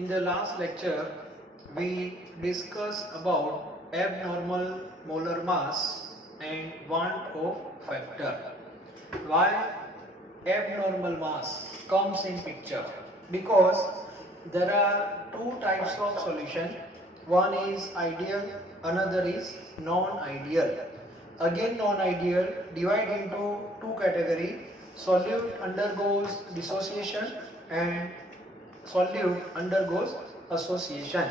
In the last lecture, we discussed about abnormal molar mass and want of factor. Why abnormal mass comes in picture? Because there are two types of solution. One is ideal, another is non-ideal. Again non-ideal divide into two category. Solute undergoes dissociation and solute undergoes association.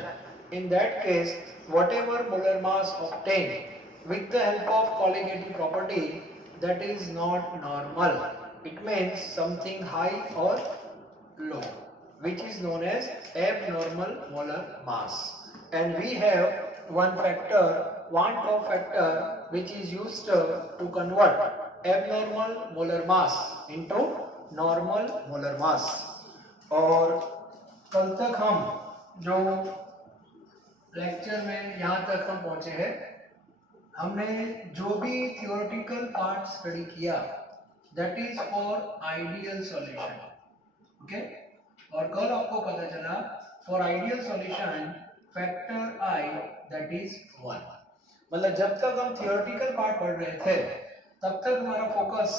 In that case, whatever molar mass obtained with the help of colligative property, that is not normal. It means something high or low, which is known as abnormal molar mass. And we have one factor, want of factor, which is used to convert abnormal molar mass into normal molar mass. और कल तक हम जो lecture में यहाँ तक हम पहुँचे हैं, हमने जो भी थियोरेटिकल पार्ट स्टडी किया that is for ideal solution. Okay, और कल आपको पता चला for ideal solution factor I that is 1. मतलब जब तक हम थियोरेटिकल पार्ट पढ़ रहे थे तब तक हमारा फोकस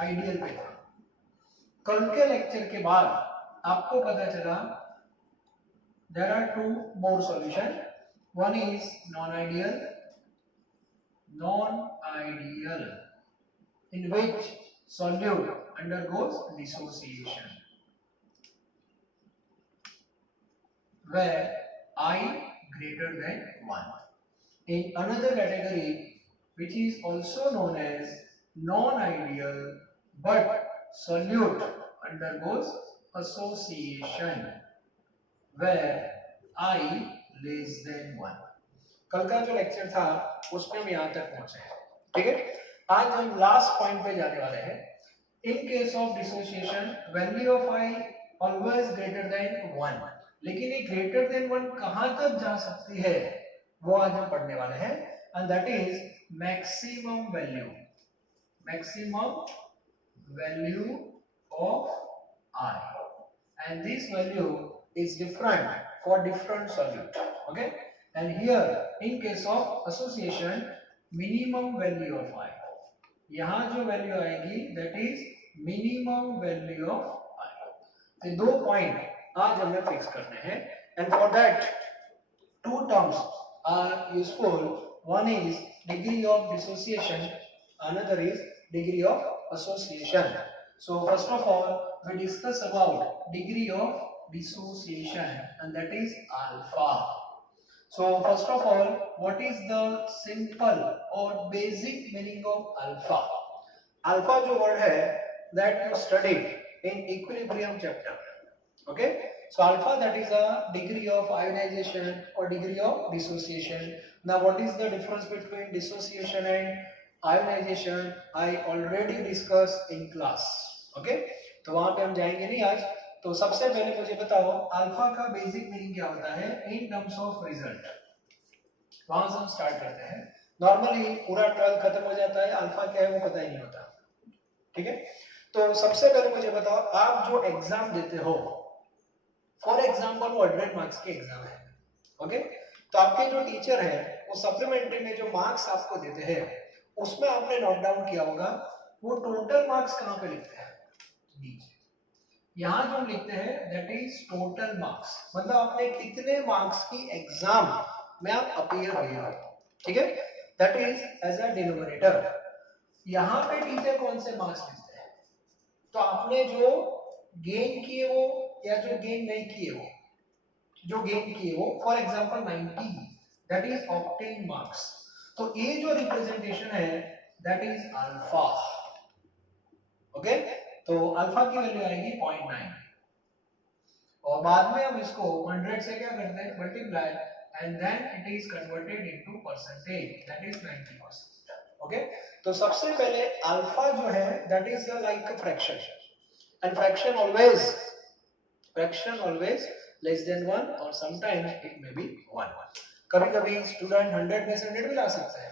आइडियल पे था. कल के लेक्चर के बाद आपको पता चला there are two more solution. One is non-ideal in which solute undergoes dissociation where I greater than 1. In another category which is also known as non-ideal but solute undergoes association where I less than 1. कल का जो lecture था उसमें हम यहाँ तक पहुंचे हैं. ठीक है, आज हम लास्ट पॉइंट पे जाने वाले हैं. In case of dissociation value of I always greater than 1. लेकिन ये ग्रेटर देन 1 कहाँ तक जा सकती है वो आज हम पढ़ने वाले हैं. And that is maximum value of I. And this value is different for different solute. Okay, and here in case of association minimum value of I, यहाँ जो वैल्यू आएगी that is minimum value of I. तो दो point आज हमें fix करने हैं and for that two terms are useful. One is degree of dissociation, another is degree of association. So first of all we discuss about degree of dissociation and that is alpha. So first of all, what is the simple or basic meaning of alpha? Alpha जो word है that you studied in equilibrium chapter. Okay, so alpha that is a degree of ionization or degree of dissociation. Now what is the difference between dissociation and ionization? I already discussed in class. Okay, तो वहां पे हम जाएंगे नहीं आज. तो सबसे पहले मुझे बताओ अल्फा का बेसिक मीनिंग क्या होता है इन टर्म्स ऑफ रिजल्ट. वहां से हम स्टार्ट करते हैं. नॉर्मली पूरा 12 खत्म हो जाता है, अल्फा क्या है वो पता ही नहीं होता. ठीक है, तो सबसे पहले मुझे बताओ आप जो एग्जाम देते हो, फॉर एग्जांपल वो 100 मार्क्स के एग्जाम है. ओके, तो आपके जो टीचर है वो सप्लीमेंट्री में जो मार्क्स आपको देते हैं उसमें आपने नोट डाउन किया होगा वो टोटल मार्क्स कहां पे लिखते हैं. यहाँ जो हम लिखते हैं दैट इज टोटल मार्क्स. मतलब आपने कितने मार्क्स की एग्जाम में आप अपीयर हुए हो. ठीक है, that is as a denominator. यहाँ पे टीचर कौन से मार्क्स लिखते हैं, तो आपने जो गेन किए वो या जो गेन नहीं किए वो. जो गेन किए वो for example 90 that is obtain marks. तो ये जो रिप्रेजेंटेशन है दैट इज अल्फा. ओके, तो अल्फा की वैल्यू आएगी 0.9 और बाद में हम इसको 100 से क्या करते हैं multiply and then it is converted into percentage that is 90%. Okay, तो सबसे पहले अल्फा जो है that is like a fraction and fraction always less than 1 और समटाइम्स इट मे बी 1. कभी-कभी स्टूडेंट 100 में से 100 भी ला सकता है.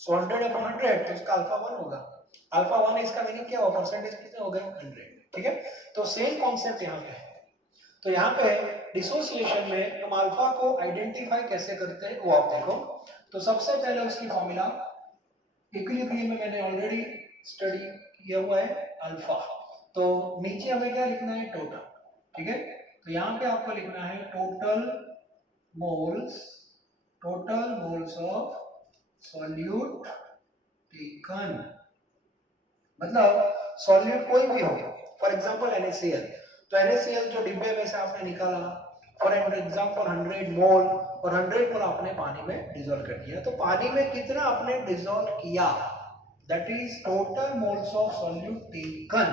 सो 100 अपॉन 100 तो उसका अल्फा 1 होगा. अल्फा 1 इसका मीनिंग क्या हुआ, परसेंटेज कितने हो गए 100. ठीक है, तो सेम कॉन्सेप्ट यहाँ पे है. तो यहाँ पे डिसोसिएशन में हम अल्फा को आइडेंटिफाई कैसे करते हैं वो आप देखो। तो सबसे पहले उसकी फॉर्मूला इक्विलिब्रियम में मैंने ऑलरेडी स्टडी किया हुआ है अल्फा। तो नीचे हमें क्या लिखना है, टोटल, ठीक है। तो यहाँ पे आपको लिखना है moles total moles of solute taken, मतलब सॉल्यूट कोई भी हो, फॉर एग्जांपल NaCl। तो NaCl जो डिब्बे में से आपने निकाला, फॉर एग्जांपल 100 मोल, और 100 मोल आपने पानी में डिसॉल्व कर दिया, तो पानी में कितना आपने डिसॉल्व किया, that is total moles of solute taken,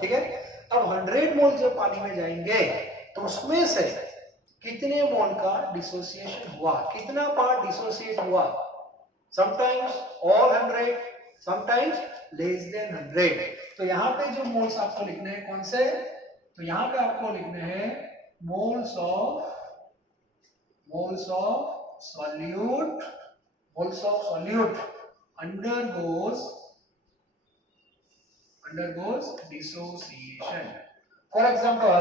ठीक है। अब 100 मोल जब पानी में जाएंगे तो उसमें से कितने मोल का डिसोसिएशन हुआ, कितना पार्ट डिसोसिएट हुआ, sometimes all 100, sometimes less than 100। तो यहाँ पे जो मोल्स आपको लिखने हैं कौन से, तो यहाँ पे आपको लिखने हैं moles of solute undergoes dissociation। For example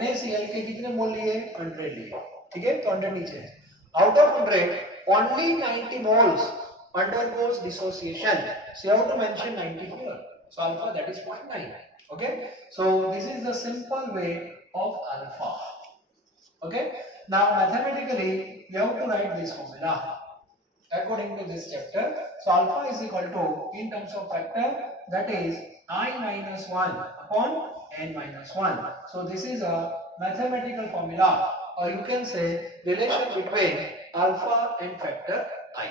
NaCl के कितने मोल लिए, 100 लिए, ठीक है। तो 100 नीचे है, out of 100 only 90 moles undergoes dissociation, so you have to mention 90 here, so alpha that is 0.9, okay. So this is the simple way of alpha, okay. Now mathematically you have to write this formula according to this chapter. So alpha is equal to, in terms of factor, that is I minus 1 upon n minus 1. So this is a mathematical formula, or you can say relation between alpha and factor I.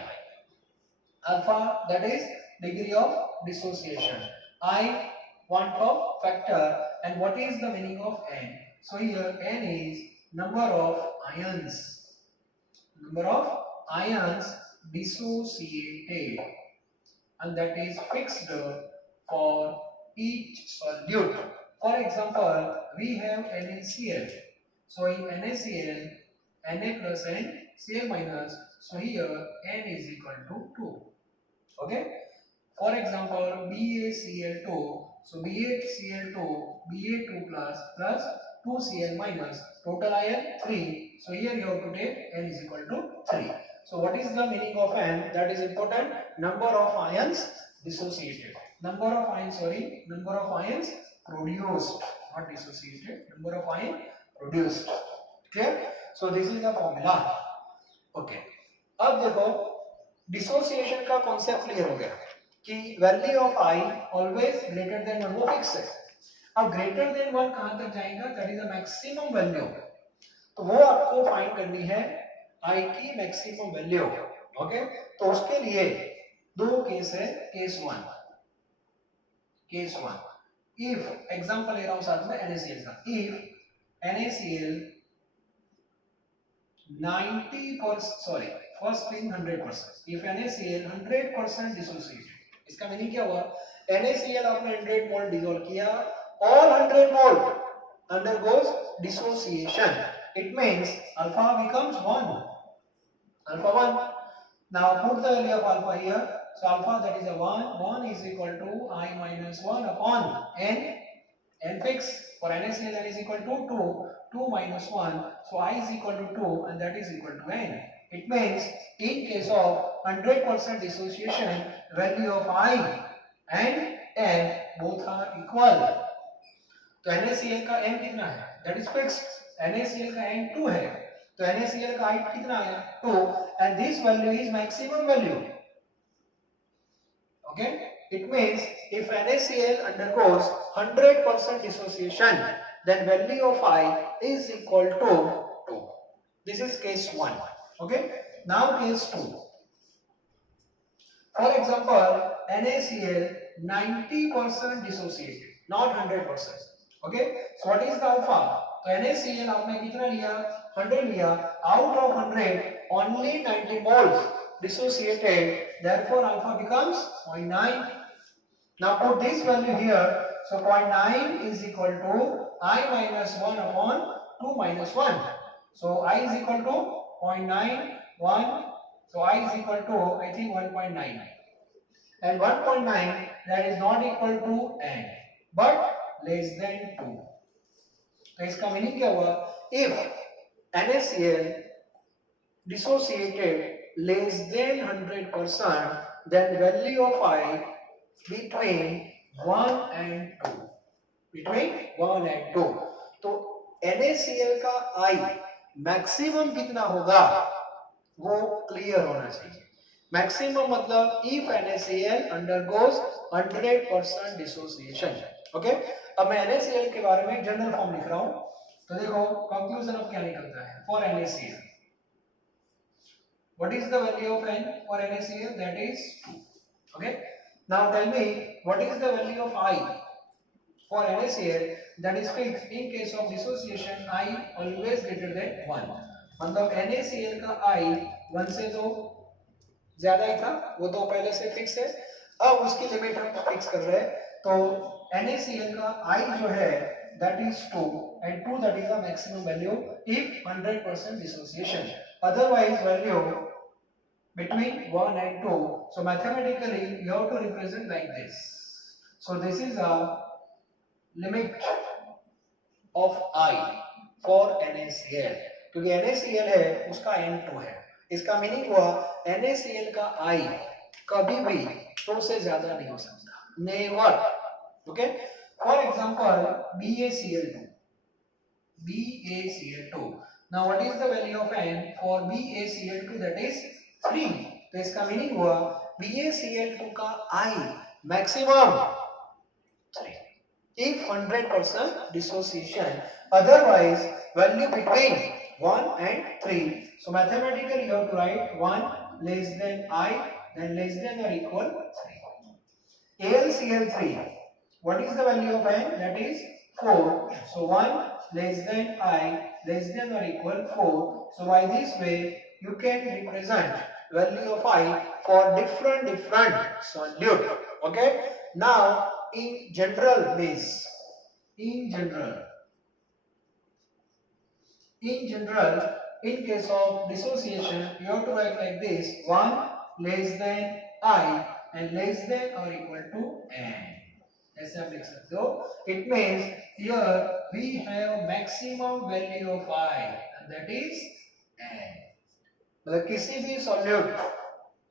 Alpha, that is degree of dissociation, I want of factor, and what is the meaning of n? So here n is number of ions dissociated, and that is fixed for each solute. For example, we have NaCl. So in NaCl, Na plus n, Cl minus. So here n is equal to 2. Okay. For example, BaCl2. So BaCl2, Ba2 plus 2Cl minus. Total ion 3. So here you have to take n is equal to 3. So what is the meaning of n? That is important. Number of ions dissociated. Number of ions produced, not dissociated. Number of ions produced. Okay. So this is the formula. Okay. अब देखो dissociation का concept clear हो गया कि value of i always greater than 1, वो fix है। अब greater than 1 कहां तक जाएगा, that is the maximum value, तो वो आपको फाइंड करनी है i की मैक्सिमम वैल्यू, ओके। तो उसके लिए दो केस है, केस 1, इफ एग्जांपल ले रहा हूं साथ में NaCl का, if NaCl 90%, first thing 100%, if NaCl 100% dissociated, इसका मीनिंग क्या हुआ, NaCl आपने 100 मोल डिसॉल्व किया, all 100 mole undergoes dissociation, it means alpha becomes 1, alpha 1. Now put the value of alpha here, so alpha, that is a 1 is equal to I minus 1 upon n fixed. For NaCl that is equal to 2 minus 1, so I is equal to 2, and that is equal to n. It means in case of 100% dissociation, value of I and n both are equal. तो NaCl का n कितना है, that is fixed. NaCl का n 2 है, तो NaCl का I कितना आया, 2, and this value is maximum value. Okay, it means if NaCl undergoes 100% dissociation, then value of I is equal to 2. This is case 1. Okay, now case 2. For example, NaCl 90% dissociated, not 100%. Okay, so what is the alpha? तो NaCl आपने कितना लिया, 100 लिया, out of 100 only 90 moles dissociated, therefore alpha becomes 0.9. Now put this value here, so 0.9 is equal to I minus 1 upon 2 minus 1. So I is equal to 0.91, so I is equal to, I think, 1.9, and 1.9 that is not equal to n but less than 2. तो इसका meaning क्या हुआ, if NaCl dissociated less than 100%, then value of I between 1 and 2, between 1 and 2, तो NaCl का I maximum कितना होगा वो clear होना चाहिए। मैक्सिमम मतलब if NaCl undergoes 100% dissociation. Okay, अब मैं NaCl के बारे में जनरल फॉर्म लिख रहा हूं, तो देखो कंक्लूजन अब क्या निकलता है for NaCl। What is the value of N for NaCl? That is 2. Okay. Now tell me what is the value of I for NaCl? That is fixed in case of dissociation. I always greater than 1. मतलब NaCl का I 1 से तो ज्यादा ही था, वो तो पहले से फिक्स है, अब उसकी लिमिट हम फिक्स कर रहे हैं। तो NaCl का I जो है that is 2 and 2 that is the maximum value if 100% dissociation. Otherwise value between 1 and 2. So mathematically you have to represent like this. So this is a limit of I for NaCl, क्योंकि NaCl है उसका N2 है, इसका meaning हुआ NaCl का I कभी भी 2 से ज्यादा नहीं हो सकता, never. Okay, for example BaCl2, now what is the value of N for BaCl2? That is 3। तो इसका मीनिंग हुआ BaCl2 का I maximum 3 if 100% dissociation, otherwise value between 1 and 3. So mathematically you have to write 1 less than I, then less than or equal 3. AlCl3, what is the value of N? That is 4. So 1 less than I less than or equal 4. So by this way you can represent value of I for different solute. Okay, now in general base, in case of dissociation you have to write like this: 1 less than I and less than or equal to N. ऐसे आप लिख सकते हो। It means here we have maximum value of I and that is N. मतलब किसी भी solute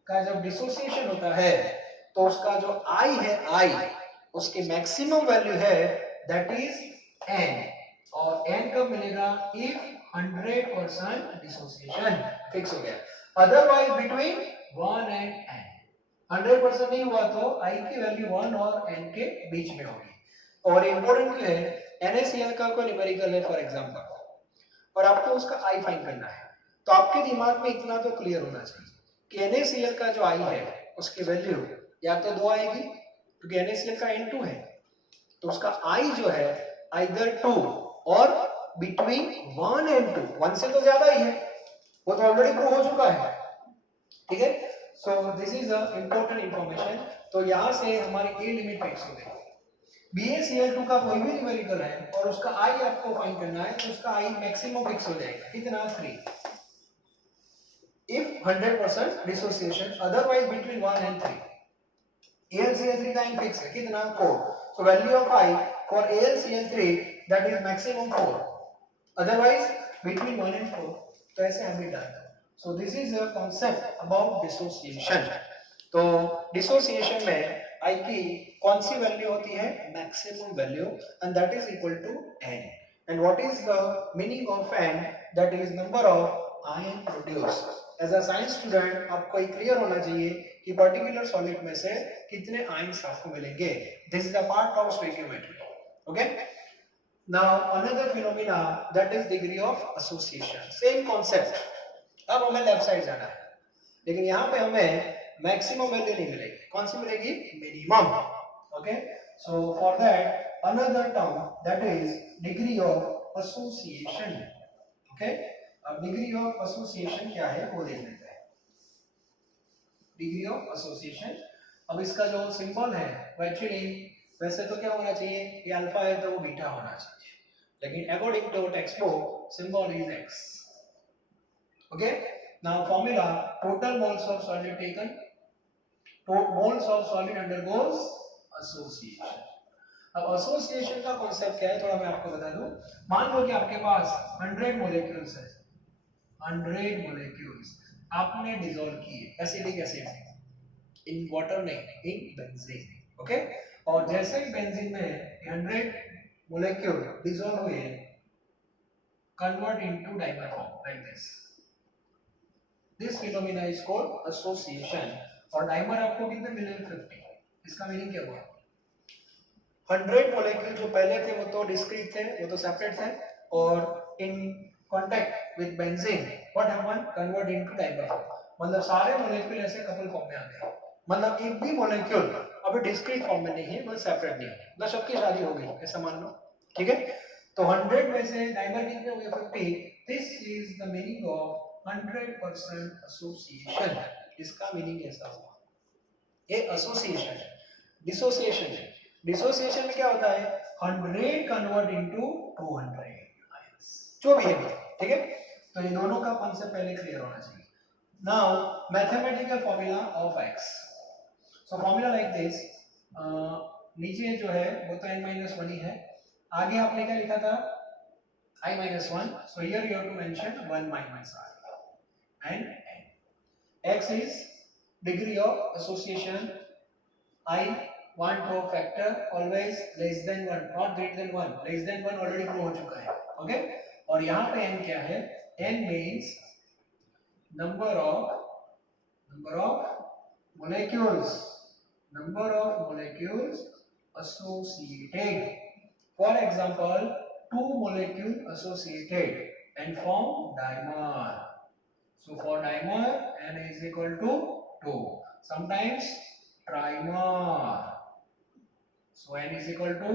का जब डिसोसिएशन होता है तो उसका जो I है, I उसकी मैक्सिमम वैल्यू है that is N, और N कब मिलेगा? if 100% डिसोसिएशन फिक्स हो गया, अदरवाइज बिटवीन 1 and N। 100% नहीं हुआ तो I की वैल्यू 1 और N के बीच में होगी। और इंपॉर्टेंट है NaCl का कोई न्यूमेरिकल है फॉर एग्जांपल, और आपको उसका I फाइंड करना है, तो आपके दिमाग में इतना तो क्लियर होना चाहिए कि NaCl का जो I है उसकी वैल्यू या तो 2 आएगी क्योंकि NaCl का N2 है, तो उसका I जो है either 2 और between 1 and 2, 1 से तो ज्यादा ही है, वो तो ऑलरेडी प्रूव हो चुका है। ठीक है, सो this is a important information. तो यहां से हमारी A लिमिट फिक्स हो गई। BaCl2 का कोई भी न्यूमेरिकल है और उसका I आपको फाइंड करना है, तो उसका I मैक्सिमम फिक्स हो जाएगा, कितना? 3 if 100% dissociation, otherwise between 1 and 3। AlCl3 का फिक्स है, कितना? 4। so value of I for AlCl3 that is maximum 4, otherwise between 1 and 4। तो ऐसे हम भी डालते हैं। so this is a concept about dissociation। तो डिसोसिएशन में I की कौन सी वैल्यू होती है? Maximum value, and that is equal to N। And what is the meaning of N? That is number of ion produce. As a science student आपको ये clear होना चाहिए कि पर्टिकुलर सॉलिड में से कितने आयन्स आपको मिलेंगे। This is a part of stoichiometry. Okay, now another phenomena that is degree of association. Same concept. अब हमें लेफ्ट साइड जाना है, लेकिन यहाँ पे हमें मैक्सिमम वैल्यू नहीं मिलेगी, कौन सी मिलेगी? Minimum. Okay, so for that another term that is degree of association. Okay, अब डिग्री ऑफ एसोसिएशन क्या है वो देख लेते हैं। डिग्री ऑफ एसोसिएशन, अब इसका जो सिंबल है वो एक्चुअली वैसे तो क्या होना चाहिए? ये अल्फा है तो वो बीटा होना चाहिए, लेकिन according to textbook symbol is X. Okay, now formula: total moles of solid taken, moles of solid undergoes association। अब एसोसिएशन का कॉन्सेप्ट क्या है थोड़ा मैं आपको बता दूं। मान लो कि आपके पास 100 मॉलिक्यूल्स है, 100 मॉलिक्यूल्स आपने डिसॉल्व किए एसिडिक एसिड इन वाटर नहीं, इन बेंजीन। ओके, और जैसे ही बेंजीन में 100 मॉलिक्यूल डिसॉल्व हुए, convert into dimer form like this. This phenomena is called association. और डाइमर आपको कितने मिले? 50। इसका मीनिंग क्या हुआ? 100 मॉलिक्यूल जो पहले थे वो तो डिस्क्रीट थे, वो तो सेपरेट थे, और in contact with benzene what happen? Convert into dimer form. मतलब सारे मॉलिक्यूल ऐसे कपल फॉर्म में आ गए। मतलब एक भी मॉलिक्यूल अभी डिस्क्रीट फॉर्म में नहीं है, वो सेपरेट नहीं है, मतलब सबकी शादी हो गई ऐसा मान लो। ठीक है, तो 100 में से डाइमर कितने हो गए? 50। This is the meaning of 100% association. इसका मीनिंग ऐसा हुआ, ये एसोसिएशन है, डिसोसिएशन है। डिसोसिएशन में क्या होता है? 100 कन्वर्ट इनटू 200 जो भी है, ठीक है। तो ये दोनों का कॉन्सेप्ट पहले क्लियर होना चाहिए। Now mathematical formula of x। So formula like this, नीचे जो है वो तो n-1 ही है, आगे आपने क्या लिखा था? i-1। So here you have to mention 1 minus i and n. x is degree of association, I want to factor always less than 1, not greater than 1. less than 1 already prove हो चुका है। Okay, और यहाँ पे n क्या है? n means number of molecules, number of molecules associated. For example, 2 molecule associated and form dimer. So for dimer n is equal to 2. Sometimes trimer, so n is equal to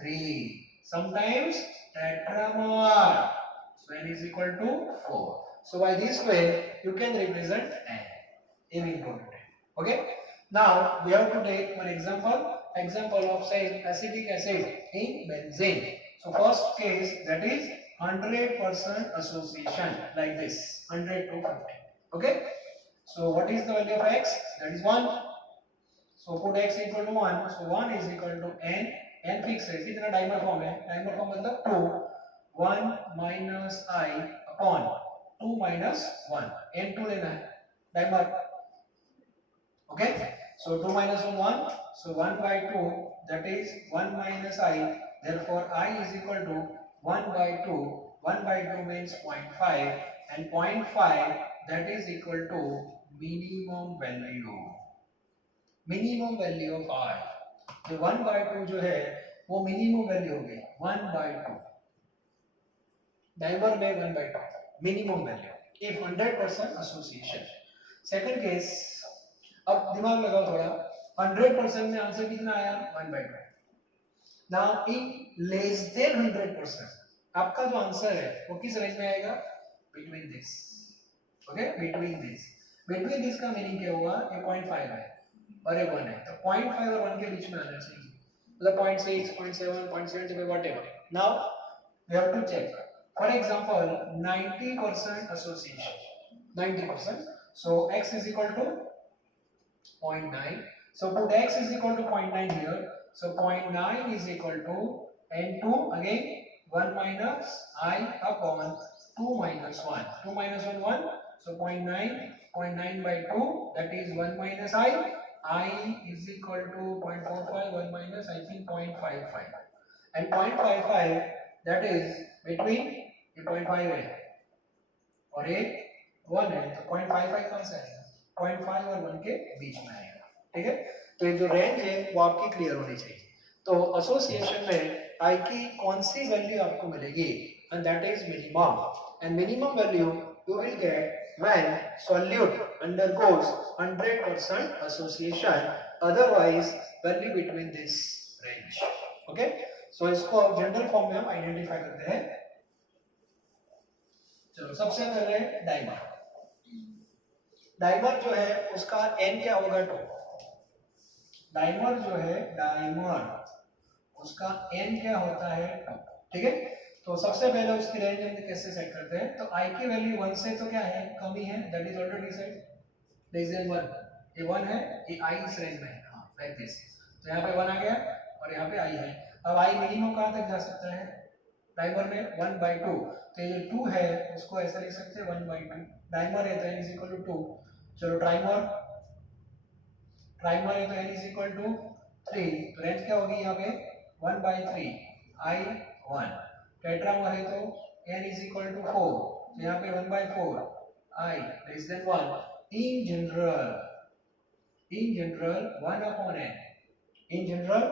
3. Sometimes tetramer, so n is equal to 4. So by this way you can represent n. A very important. Okay, now we have to take one example of say acetic acid in benzene. So first case, that is 100% association like this, 100 to 50. Okay, so what is the value of x? That is 1. So put x equal to 1. So 1 is equal to n. n fix है, कितना dimer form है? Dimer form मतलब 2, 1 minus I upon 2 minus 1. n2 लेना है dimer. Okay, so 2 minus 1 1, so 1 by 2, that is 1 minus I. Therefore I is equal to 1 by 2. 1 by 2 means 0.5, and 0.5 that is equal to minimum value of I. तो 1 by 2 जो है वो minimum value हो गई, 1 by 2 dimer में 1 by 2 minimum value if 100% association. Second case, अब दिमाग लगाओ थोड़ा, 100% में आंसर कितना आया? 1 by 2. Now in less than 100% आपका जो आंसर है वो किस रेंज में आएगा? Between this. Okay, between this का मीनिंग क्या हुआ? ये 0.5 है और ये 1 है, तो 0.5 और 1 के बीच में आना चाहिए, मतलब 0.6, 0.7, 0.75 whatever. Now we have to check. For example, 90% association, 90%. So x is equal to 0.9. So put x is equal to 0.9 here. So 0.9 is equal to n2 again 1 minus I upon 2 minus 1. 2 minus 1 1. So 0.9 by 2, that is 1 minus I. I is equal to 0.45, 1 minus I think 0.55. And 0.55 that is between ये 0.5 है और ये 1 है, तो 0.55 कौन सा आएगा? 0.5 और 1 के बीच में आएगा। ठीक है, तो ये जो रेंज है वो आपकी क्लियर होनी चाहिए। तो एसोसिएशन में आई की कौन सी वैल्यू आपको मिलेगी? And that is minimum, and minimum value you will get when solute undergoes 100% association, otherwise value between this range. Okay, so इसको जनरल फॉर्म में हम आइडेंटिफाई करते हैं। चलो सबसे पहले डाइमर जो है उसका n क्या होगा? 2। डाइमर जो है उसका n क्या होता है? 2। ठीक है, तो सबसे पहले उसकी रेंज हम कैसे सेट करते हैं? तो i की वैल्यू 1 से तो क्या है? कम ही है, that is already set, less than 1। ये 1 है, ये i इस रेंज में है, हां लाइक दिस। तो यहां पे 1 आ गया और यहां पे आई है। अब आई मिनिमम कहाँ तक जा सकता है? डाइमर में 1/2, तो ये 2 है उसको ऐसा लिख सकते हैं 1/2। डाइमर है तो n इज इक्वल टू 2। चलो ट्राइमर है तो n इज इक्वल टू 3, तो रेंज क्या होगी यहाँ पे 1/3 I1। टेट्रामर है तो n इज इक्वल टू 4, तो यहाँ पे 1/4 I less than 1। In general 1/n। In general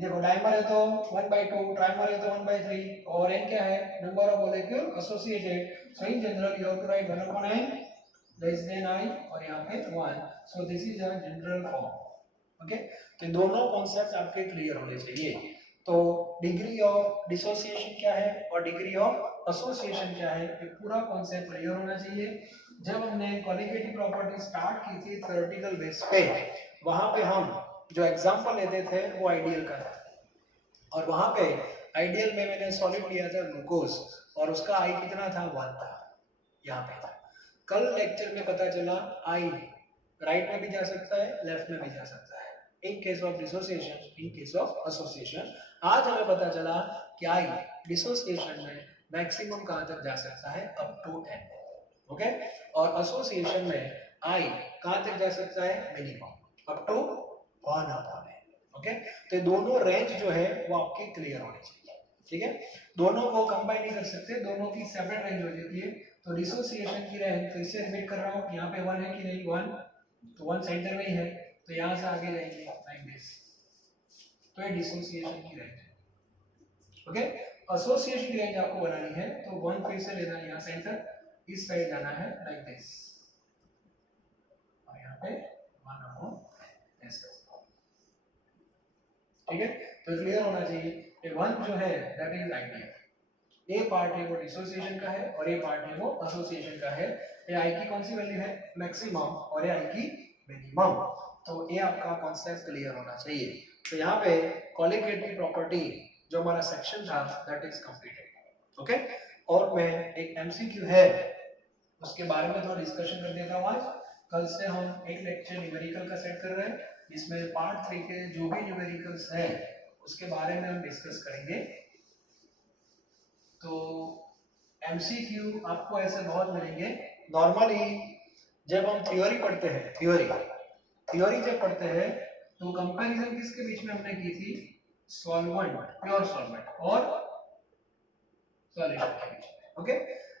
देखो डाइमर है तो 1/2, ट्राइमर है तो 1/3 और n क्या है? Number of molecule associated. So in general you have to write 1/n less than I और यहाँ पे 1। So this is a general form. Okay, तो दोनों कॉन्सेप्ट आपके क्लियर होने चाहिए। तो डिग्री ऑफ डिसोसिएशन क्या है और डिग्री ऑफ एसोसिएशन क्या है, ये पूरा कॉन्सेप्ट क्लियर होना चाहिए। जब हमने कॉलिगेटिव प्रॉपर्टी स्टार्ट की थी थ्योरेटिकल बेस पे, वहां पे हम जो एग्जांपल लेते थे वो आइडियल का था, और वहां पे आइडियल में मैंने सॉलिड लिया था ग्लूकोज और उसका आई कितना था? 1 था, यहाँ पे था। कल लेक्चर में पता चला आई राइट में भी जा सकता है, लेफ्ट में भी जा सकता है, in case of dissociation, in case of association. आज हमें पता चला कि आई डिसोसिएशन में मैक्सिमम कहां तक जा सकता है? Up to n। ओके, और एसोसिएशन में आई कहां तक जा सकता है? Minimum up to 1/n। Okay, तो दोनों रेंज जो है वो आपकी क्लियर होनी चाहिए। ठीक है, दोनों को कंबाइन नहीं कर सकते, दोनों की सेपरेट रेंज हो जाती है। तो डिसोसिएशन की रेंज फिर से रिपीट कर रहा हूँ, यहाँ पे 1 है कि नहीं? 1, तो 1 सेंटर में ही है, तो यहाँ से आगे जाएंगे लाइक दिस, तो ये डिसोसिएशन की रेंज है। ओके, एसोसिएशन की रेंज आपको बनानी है तो 1 फिर से लेना है, यहाँ सेंटर इस साइड जाना है लाइक दिस, और यहाँ पे 1/n ऐसे। ठीक है, तो क्लियर होना चाहिए। ये 1 जो है that is ideal, A part है वो डिसोसिएशन का है और ए पार्ट है वो एसोसिएशन का है। ये आई की कौन सी वैल्यू है? मैक्सिमम, और ये आई की मिनिमम। तो ये आपका कॉन्सेप्ट क्लियर होना चाहिए। तो यहाँ पे कॉलिगेटिव प्रॉपर्टी जो हमारा सेक्शन था दैट इज कंप्लीटेड। ओके, और मैं एक एमसीक्यू है उसके बारे में थोड़ा डिस्कशन कर देता हूँ आज। कल से हम एक लेक्चर न्यूमेरिकल का सेट कर रहे हैं, जिसमें पार्ट 3 के जो भी न्यूमेरिकल्स है उसके बारे में हम डिस्कस करेंगे। तो एमसीक्यू आपको ऐसे बहुत मिलेंगे। नॉर्मली जब हम थ्योरी पढ़ते हैं, थ्योरी जब पढ़ते हैं तो कंपैरिजन किसके बीच में हमने की थी? सॉल्वेंट, प्योर सॉल्वेंट और सॉल्यूशन के बीच में। ओके,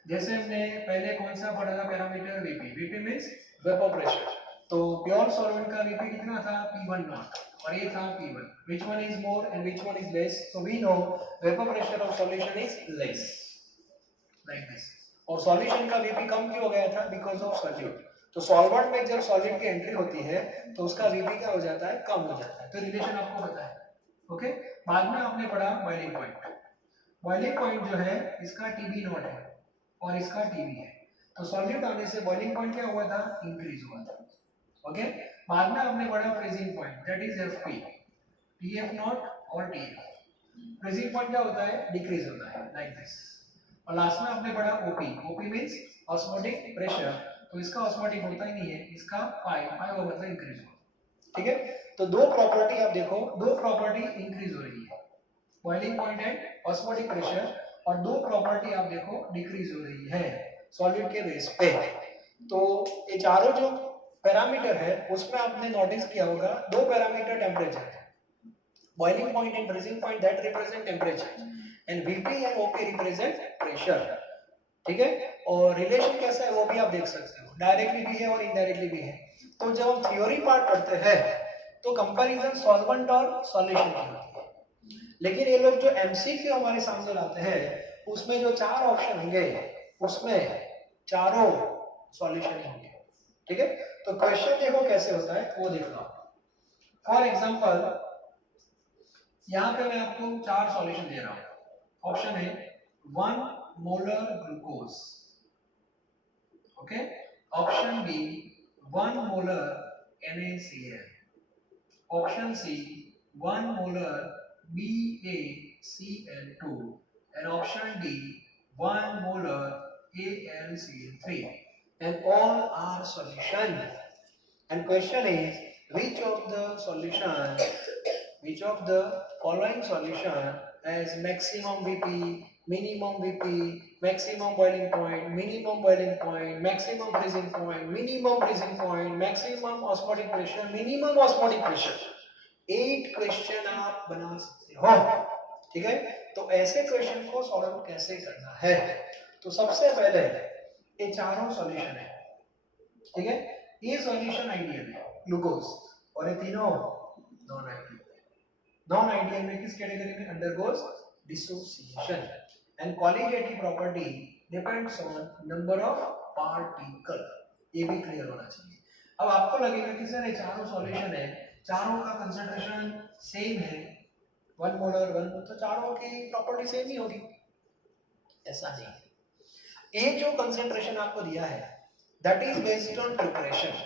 जैसे हमने पहले कौन सा पढ़ा था parameter? VP means vapour pressure. तो प्योर सॉल्वेंट का वीपी कितना था? P1 नॉट, और ये था P1। Which one is more and which one is less? So we know vapour pressure of solution is less like this. और solution का VP कम क्यों हो गया था? Because of solute. तो सॉल्वेंट में जब सॉल्यूट की एंट्री होती है तो उसका वीपी क्या हो जाता है? कम हो जाता है। तो रिलेशन आपको पता है। ओके, बाद में आपने पढ़ा बॉइलिंग पॉइंट। बॉइलिंग पॉइंट जो है इसका टीबी नॉट है और इसका टीबी है, तो सॉल्यूट आने से बॉइलिंग पॉइंट क्या हुआ था? इंक्रीज हुआ था। ओके, बाद में आपने पढ़ा freezing point that is FP, TF not और टीएफ। फ्रीजिंग पॉइंट क्या होता है? डिक्रीज होता है लाइक दिस। और लास्ट में आपने पढ़ा OP, OP means osmotic pressure. तो इसका ऑस्मोटिक होता ही नहीं है, इसका पाई का मतलब इंक्रीज होता। ठीक है, तो दो प्रॉपर्टी आप देखो, दो प्रॉपर्टी इंक्रीज हो रही है, boiling point and osmotic pressure, और दो प्रॉपर्टी आप देखो डिक्रीज हो रही है सॉलिड के बेस पे। तो ये चारों जो पैरामीटर है उसमें आपने नोटिस किया होगा दो parameter temperature, boiling point and freezing point that represent temperature, and VP and OP represent pressure. ठीक है, और रिलेशन कैसा है वो भी आप देख सकते हो, डायरेक्टली भी है और इनडायरेक्टली भी है। तो जब हम थ्योरी पार्ट पढ़ते हैं तो कंपैरिजन सॉल्वेंट और सॉल्यूशन की होती है, लेकिन ये लोग जो एमसीक्यू हमारे सामने लाते हैं उसमें जो 4 ऑप्शन होंगे उसमें चारों सॉल्यूशन होंगे। ठीक है, तो क्वेश्चन देखो कैसे होता है वो देख लो। फॉर एग्जांपल यहाँ पे मैं आपको 4 सॉल्यूशन दे रहा हूँ। ऑप्शन है 1 molar glucose, okay. Option B 1 molar NaCl, option C 1 molar BaCl2, and option D 1 molar AlCl3, and all are solution. And question is which of the solution which of the following solution has maximum Vp, minimum Vp, maximum boiling point, minimum boiling point, maximum freezing point, minimum freezing point, maximum osmotic pressure, minimum osmotic pressure. 8 question आप बना सकते हो, ठीक है। तो ऐसे question को solve कैसे करना है, तो सबसे पहले ये चारों सॉल्यूशन है, ठीक है। ये सॉल्यूशन आइडियल है ग्लूकोज, और ये तीनों नॉन आइडियल। नॉन आइडियल में किस कैटेगरी में? Undergoes dissociation, and qualitative property depends on number of particle. ये भी क्लियर होना चाहिए। अब आपको लगेगा कि सर ये चारों सॉल्यूशन है, चारों का कंसंट्रेशन सेम है, 1 मोलर 1 मोलर, तो चारों की प्रॉपर्टी सेम ही होगी। ऐसा नहीं है। ये जो कंसंट्रेशन आपको दिया है that is based on preparation.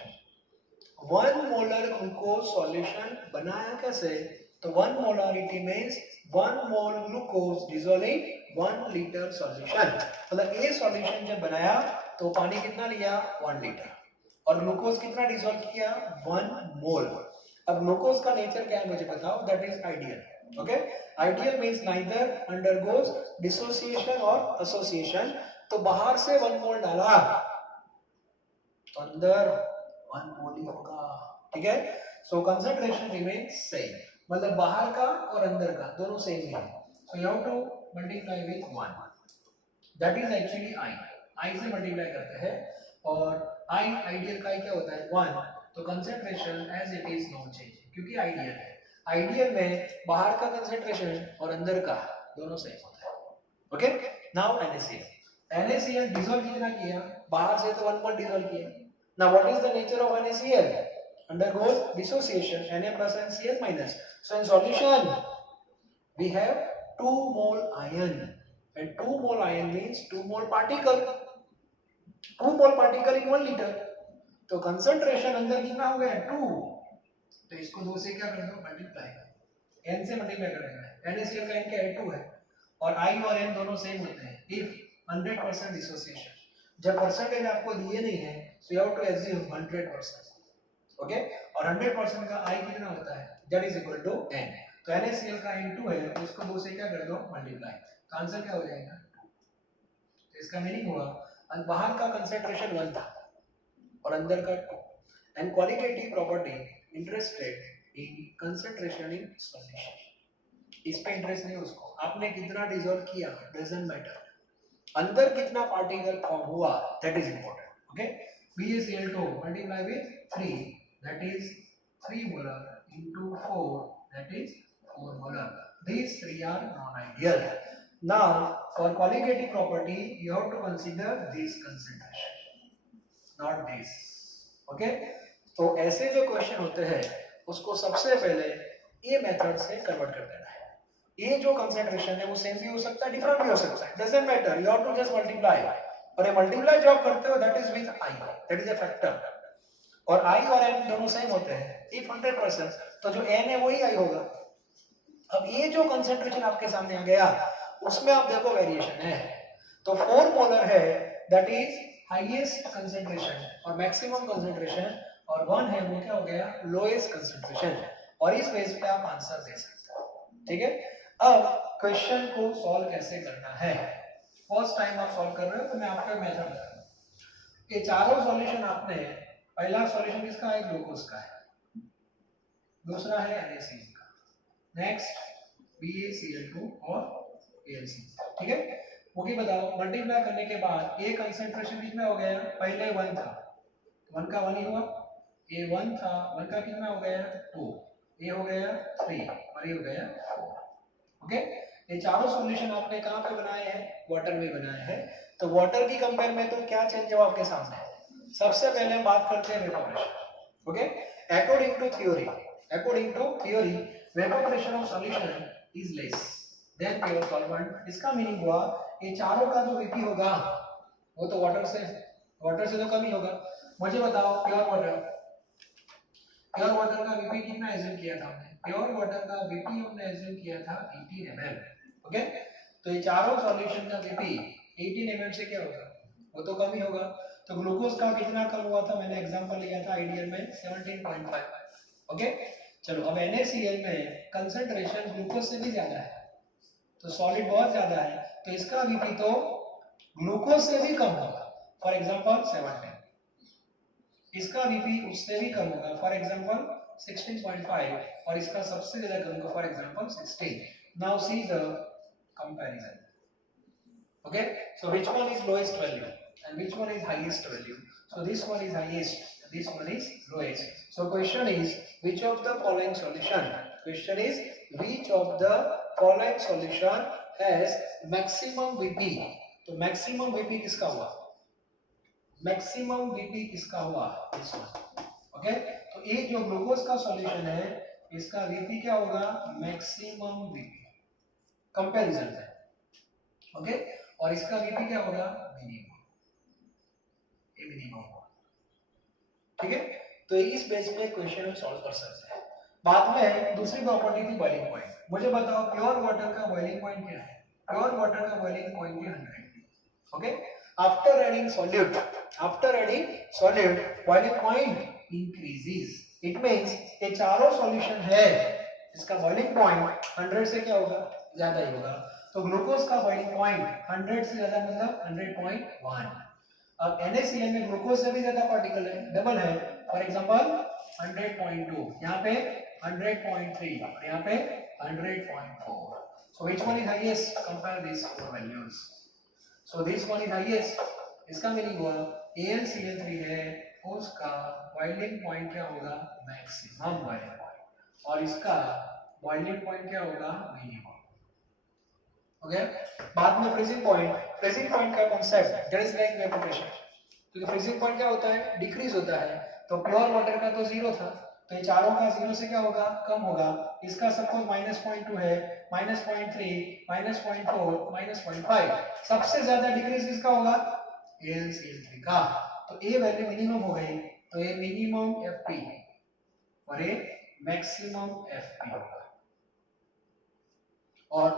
1 molar glucose solution बनाया कैसे? तो 1 मोलारिटी मींस 1 मोल ग्लूकोज डिसॉल्विंग 1 लीटर सॉल्यूशन। मतलब ये सॉल्यूशन जब बनाया तो पानी कितना लिया? 1 लीटर, और ग्लूकोज कितना डिसॉल्व किया? 1 मोल। अब ग्लूकोज का नेचर क्या है मुझे बताओ? That is ideal. Okay, ideal means neither undergoes dissociation और एसोसिएशन। तो बाहर से 1 मोल डाला तो अंदर 1 मोल ही होगा, ठीक है। सो कंसंट्रेशन रिमेन्स सेम, मतलब बाहर का और अंदर का दोनों सेम ही है। So you have to multiply with 1, that is actually I से मल्टीप्लाई करते हैं, और आई आइडियल का क्या होता है? 1, तो concentration as it is no change, क्योंकि आइडियल है। आइडियल में बाहर का कंसंट्रेशन और अंदर का दोनों सेम होता है। ओके, नाउ NaCl डिसॉल्व कितना किया? बाहर से तो 1 मोल डिसॉल्व किया। Now what is the nature of NaCl? Undergoes dissociation, Na plus and Cl minus. So in solution we have 2 mole ion, and 2 mole ion means 2 mole particle, 2 mole particle in 1 liter. तो concentration अंदर कितना हो गया? 2। तो इसको 2 से क्या कर दो? मल्टीप्लाई, n से मल्टीप्लाई कर देना है। NaCl का n क्या है? 2 है, और I और n दोनों सेम होते हैं if 100% डिसोसिएशन। जब परसेंटेज आपको दिए नहीं है so you have to assume 100%, okay. और 100% का I कितना होता है? That is equal to n। तो NaCl का n 2 है, तो इसको 2 से क्या कर दो? मल्टीप्लाई, तो आंसर क्या हो जाएगा? 2। तो इसका मीनिंग हुआ बाहर का कंसंट्रेशन 1 था और अंदर का 2, and qualitative property interested in concentration in solution. इस पे इंटरेस्ट नहीं उसको, आपने कितना डिसॉल्व किया डजंट मैटर, अंदर कितना पार्टिकल फॉर्म हुआ that is important. Okay, BaCl2 multiply with 3, that is 3 molar into 4, that is 4 molar. These 3 are non-ideal. Now for qualitative property you have to consider this concentration, not this. Okay, तो ऐसे जो question होते हैं उसको सबसे पहले ये method से कन्वर्ट कर देना है। ये जो कंसंट्रेशन है वो सेम भी हो सकता है, डिफरेंट भी हो सकता है, doesn't matter, you have to just multiply, और ये मल्टीप्लाई जो आप करते हो that is with I, that is a factor, और I और n दोनों सेम होते हैं। if 100% तो जो n है वही I होगा। अब ये जो कंसंट्रेशन आपके सामने आ गया उसमें आप देखो वेरिएशन है, तो 4 मोलर है दैट इज हाईएस्ट कंसंट्रेशन और मैक्सिमम कंसंट्रेशन, और 1 है वो क्या हो गया? लोएस्ट कंसंट्रेशन, और इस बेस पे आप आंसर दे सकते हो, ठीक है। अब क्वेश्चन को सॉल्व कैसे करना है? फर्स्ट टाइम आप सॉल्व कर रहे हो तो मैं आपको मेथड बता रहा हूं। ये चारों सॉल्यूशन आपने, पहला सॉल्यूशन किसका है? ग्लूकोज का है, दूसरा है NaCl का, नेक्स्ट BaCl2 और AlC, ठीक है। ओके, बताओ मल्टीप्लाई करने के बाद ये कंसंट्रेशन कितना हो गया? पहले 1 था, 1 का 1 ही हुआ, ये 1 था, 1 का कितना हो गया? 2, ये हो गया 3 और ये हो गया 4। ओके, ये चारों सॉल्यूशन आपने कहां पे बनाए हैं? वाटर में बनाए हैं। तो वाटर की कंपेयर में तो क्या चेंज है आपके सामने? सबसे पहले हम बात करते हैं vapour pressure. Okay, according to theory vapour pressure of solution is less than pure solvent. इसका मीनिंग हुआ ये चारों का जो Vp होगा वो तो वाटर से तो कम ही होगा। मुझे बताओ प्योर वाटर का Vp कितना एज्यूम किया था हमने? प्योर वाटर का Vp हमने एज्यूम किया था 18 ml। ओके, तो ये चारों सॉल्यूशन का Vp 18 ml से क्या होगा? वो तो कम ही होगा। तो ग्लूकोज का कितना कम हुआ था? मैंने एग्जांपल लिया था आइडियल में 17.5। ओके, चलो अब NaCl में कंसंट्रेशन ग्लूकोज से भी ज्यादा है, तो सॉलिड बहुत ज्यादा है, तो इसका Vp तो ग्लूकोज से भी कम होगा, फॉर एग्जांपल 17, इसका Vp उससे भी कम होगा, फॉर एग्जांपल 16.5, और इसका सबसे ज्यादा कम होगा, for example 16. Now see the comparison. Okay, so which one is lowest value and which one is highest value? So this one is highest, this one is lowest. So question is which of the following solution? Question is which of the following solution has maximum Vp? तो maximum Vp किसका हुआ? Maximum Vp किसका हुआ? This one. Okay, तो ये जो glucose का solution है इसका Vp क्या होगा? Maximum Vp. कंपैरिजन है. ओके, और इसका Vp क्या होगा? मिनिमम. ये मिनिमम होगा. ठीक है, तो इस बेस पे क्वेश्चन हम सॉल्व कर सकते हैं. बाद में दूसरी प्रॉपर्टी थी बॉइलिंग पॉइंट. मुझे बताओ प्योर वाटर का बॉइलिंग पॉइंट क्या है? प्योर वाटर का बॉइलिंग पॉइंट है 100. Okay, after adding solute boiling point increases. It means ये चारों सॉल्यूशन है, इसका बॉइलिंग पॉइंट 100 से क्या होगा? ज्यादा ही होगा. तो ग्लूकोज का बॉइलिंग पॉइंट 100 से ज्यादा मतलब 100.1. अब NaCl में ग्लूकोज से भी ज्यादा पार्टिकल है, डबल है, फॉर एग्जांपल 100.2, यहाँ पे 100.3 और यहाँ पे 100.4. So which one is highest? Compare these four values. So this one is highest. इसका मीनिंग हुआ AlCl3 है, उसका बॉइलिंग पॉइंट क्या होगा? मैक्सिमम बॉइलिंग पॉइंट, और इसका बॉइलिंग पॉइंट क्या होगा? मिनिमम. ओके, बाद में फ्रीजिंग पॉइंट का concept that is like evaporation. क्योंकि फ्रीजिंग पॉइंट क्या होता है? डिक्रीज होता है. तो प्योर वाटर का तो 0 था, तो ये चारों का 0 से क्या होगा? कम होगा. इसका सपोज -0.2 है, -0.3, -0.4, -0.5. सबसे ज्यादा डिक्रीज किसका होगा? AlCl3 का. तो ये वैल्यू मिनिमम हो गई, तो ये मिनिमम Fp और ये मैक्सिमम Fp होगा. और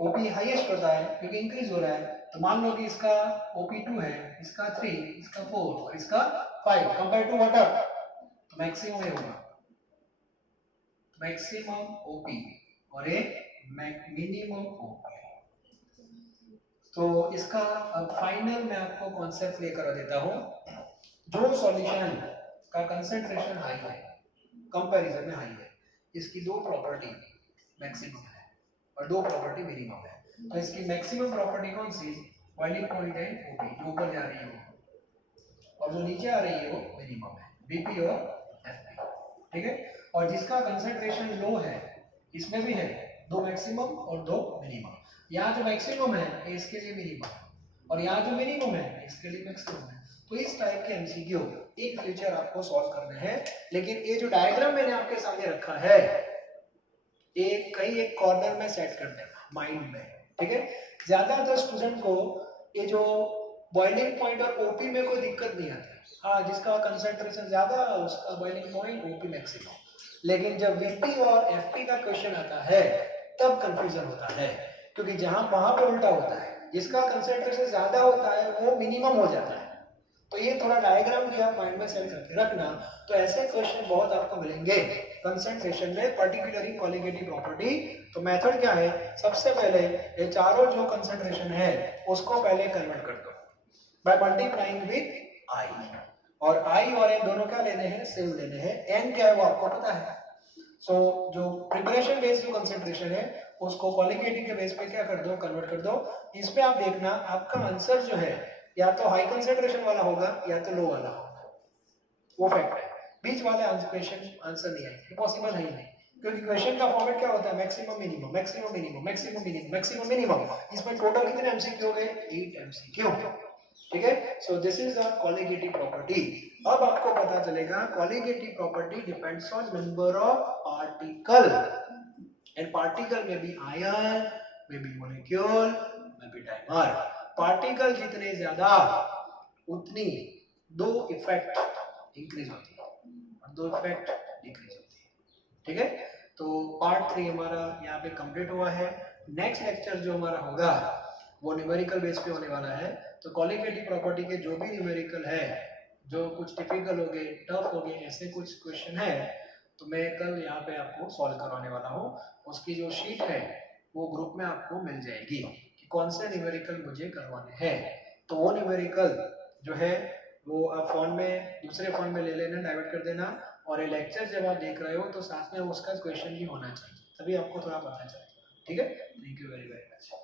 OP हाईएस्ट होता है क्योंकि इंक्रीज हो रहा है. तो मान लो कि इसका OP2 है, इसका 3, इसका 4 और इसका 5 कंपेयर टू वाटर, तो मैक्सिमम ये होगा. मैक्सिमम OP और ये मिनिमम OP. तो इसका अब फाइनल मैं आपको कॉन्सेप्ट लेकर देता हूं. जो सॉल्यूशन का कंसंट्रेशन हाई है, कंपैरिजन में हाई है, इसकी दो प्रॉपर्टी मैक्सिमम है और दो प्रॉपर्टी मिनिमम है. तो इसकी मैक्सिमम प्रॉपर्टी कौन सी? बॉइलिंग पॉइंट है OP, जो ऊपर जा रही है वो, और जो नीचे आ रही है वो मिनिमम है, BP और FP. ठीक है, और जिसका कंसंट्रेशन लो है इसमें भी है दो मैक्सिमम और दो मिनिमम. यहाँ जो मैक्सिमम है इसके लिए मिनिमम, और यहाँ जो मिनिमम है इसके लिए मैक्सिमम है. तो इस टाइप के MCQ इन फ्यूचर आपको सॉल्व करने हैं. लेकिन ये जो डायग्राम मैंने आपके सामने रखा है ये कहीं एक कॉर्नर में सेट कर देना माइंड में. ठीक है, ज्यादातर स्टूडेंट को ये जो बॉइलिंग पॉइंट और OP में कोई दिक्कत नहीं आती. हाँ, जिसका कंसंट्रेशन ज्यादा उसका बॉइलिंग पॉइंट OP मैक्सिमम. लेकिन जब VP और FP का क्वेश्चन आता है तब कंफ्यूजन होता है, क्योंकि जहां वहां पे उल्टा होता है, जिसका कंसंट्रेशन ज्यादा होता है वो मिनिमम हो जाता है. तो ये थोड़ा डायग्राम भी आप माइंड में सेट करके रखना. तो ऐसे क्वेश्चन बहुत आपको मिलेंगे कंसंट्रेशन में, पर्टिकुलरली कॉलिगेटिव प्रॉपर्टी. तो मेथड क्या है? सबसे पहले ये चारों जो कंसंट्रेशन है उसको पहले कन्वर्ट कर दो बाय मल्टीप्लाइंग विद I, और I और N दोनों क्या लेने हैं? सेम लेने हैं. N क्या है वो आपको पता है. सो जो प्रिपरेशन बेस्ड जो कंसंट्रेशन है उसको क्वालिटेटिव के बेस पे क्या कर दो? कन्वर्ट कर दो. इसमें आप देखना आपका आंसर जो है या तो हाई कंसंट्रेशन वाला होगा या तो लो वाला होगा. वो फैक्ट है. बीच वाले आंसर नहीं आएंगे, पॉसिबल है ही नहीं, क्योंकि क्वेश्चन का फॉर्मेट क्या होता है? Maximum minimum, maximum minimum, maximum minimum, maximum minimum. इसमें टोटल कितने MCQ हो गए? 8 MCQ. ठीक है, सो this is the colligative property. अब आपको पता चलेगा colligative property depends on number of particle, and particle में भी आयन, में भी मॉलिक्यूल, में भी डाइमर. पार्टिकल जितने ज्यादा उतनी दो इफेक्ट इंक्रीज होती है और दो इफेक्ट डिक्रीज होती है. ठीक है, तो पार्ट 3 हमारा यहाँ पे कंप्लीट हुआ है. नेक्स्ट लेक्चर जो हमारा होगा वो न्यूमेरिकल बेस पे होने वाला है. तो कॉलिगेटिव प्रॉपर्टी के जो भी न्यूमेरिकल है, जो कुछ टिपिकल हो गए, टफ हो गए, ऐसे कुछ क्वेश्चन है, तो मैं कल यहाँ पे आपको सॉल्व करवाने वाला हूँ। उसकी जो शीट है वो ग्रुप में आपको मिल जाएगी कि कौन से न्यूमेरिकल मुझे करवाने हैं। तो वो न्यूमेरिकल जो है वो आप फोन में, दूसरे फोन में ले लेना, डाइवर्ट कर देना, और ये लेक्चर जब आप देख रहे हो तो साथ में उसका क्वेश्चन भी होना चाहिए, तभी आपको थोड़ा पता चलेगा। ठीक है, thank you very very much.